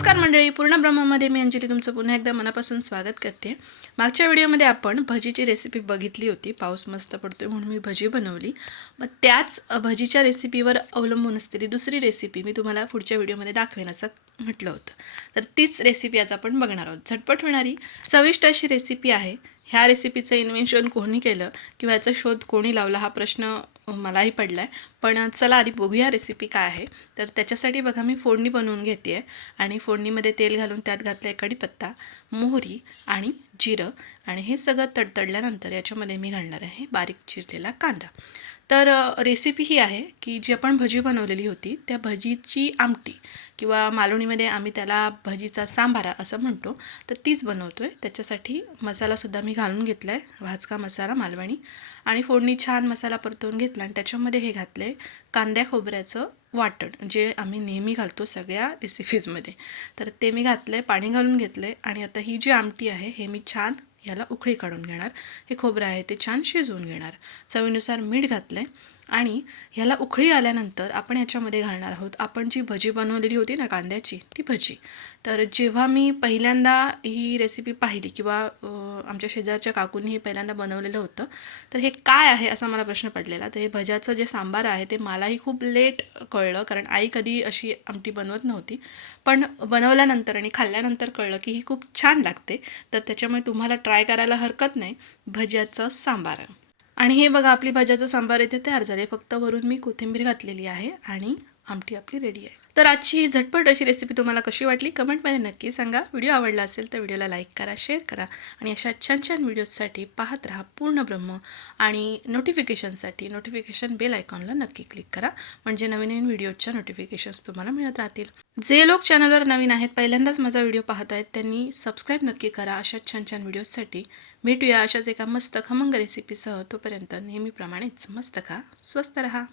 नमस्कार मंडळी पूर्ण ब्रह्मामध्ये मी अंजली तुमचं पुन्हा एकदा मनापासून स्वागत करते. मागच्या व्हिडिओमध्ये आपण भजीची रेसिपी बघितली होती. पाऊस मस्त पडतोय म्हणून मी भजी बनवली. मग त्याच भजीच्या रेसिपीवर अवलंबून असलेली दुसरी रेसिपी मी तुम्हाला पुढच्या व्हिडिओमध्ये दाखवेन असं म्हटलं होतं. तर तीच रेसिपी आज आपण बघणार आहोत. झटपट होणारी चविष्ट अशी रेसिपी आहे. ह्या रेसिपीचं इन्व्हेन्शन कोणी केलं किंवा याचा शोध कोणी लावला हा प्रश्न मलाही पडला आहे पण चला आधी बघूया रेसिपी काय आहे. तर त्याच्यासाठी बघा मी फोडणी बनवून घेते आहे. आणि फोडणीमध्ये तेल घालून त्यात घातलं आहे कढीपत्ता मोहरी आणि जिरं. आणि हे सगळं तडतडल्यानंतर याच्यामध्ये मी घालणार आहे बारीक चिरलेला कांदा. तर रेसिपी ही आहे की जी आपण भजी बनवलेली होती त्या भजीची आमटी किंवा मालवणीमध्ये आम्ही त्याला भजीचा सांबारा असं म्हणतो तर तीच बनवतो आहे त्याच्यासाठी मसालासुद्धा मी घालून घेतला आहे भाजका मसाला मालवणी आणि फोडणी छान मसाला परतवून घेतला आणि त्याच्यामध्ये हे घातलं आहे कांद्या खोबऱ्याचं वाटण जे आम्ही नेहमी घालतो सगळ्या रेसिपीजमध्ये तर ते मी घातलं आहे पाणी घालून घेतलं आहे आणि आता ही जी आमटी आहे हे मी छान याला उकळी काढून घेणार. हे खोबरं आहे ते छान शिजवून घेणार. चवीनुसार मीठ घातलं आहे आणि ह्याला उकळी आल्यानंतर आपण याच्यामध्ये घालणार आहोत. आपण जी भजी बनवलेली होती ना कांद्याची ती भजी. तर जेव्हा मी पहिल्यांदा ही रेसिपी पाहिली किंवा आमच्या शेजारच्या काकूंनी हे पहिल्यांदा बनवलेलं होतं तर हे काय आहे असा मला प्रश्न पडलेला. तर हे भज्याचं जे सांबार आहे ते मलाही खूप लेट कळलं कारण आई कधी अशी आमटी बनवत नव्हती. पण बनवल्यानंतर आणि खाल्ल्यानंतर कळलं की ही खूप छान लागते. तर त्याच्यामुळे तुम्हाला ट्राय करायला हरकत नाही. भज्याचं सांबार. आणि हे बघा आपली भाज्याचं सांबार इथे तयार झाले फक्त वरून मी कोथिंबीर घातलेली आहे आणि आमटी आपली रेडी आहे. तर आजची झटपट अशी रेसिपी तुम्हाला कशी वाटली कमेंटमध्ये नक्की सांगा. व्हिडिओ आवडला असेल तर व्हिडिओला लाईक करा शेअर करा आणि अशा छान छान व्हिडिओजसाठी पाहत राहा पूर्ण ब्रह्म आणि नोटिफिकेशनसाठी नोटिफिकेशन बेल आयकॉनला नक्की क्लिक करा. म्हणजे नवीन नवीन व्हिडिओच्या नोटिफिकेशन्स तुम्हाला मिळत राहतील. जे लोक चॅनलवर नवीन आहेत पहिल्यांदाच माझा व्हिडिओ पाहत आहेत त्यांनी सबस्क्राईब नक्की करा. अशा छान छान व्हिडिओजसाठी भेटूया अशाच एका मस्त खमंग रेसिपीसह तोपर्यंत नेहमीप्रमाणेच मस्त खा स्वस्त रहा.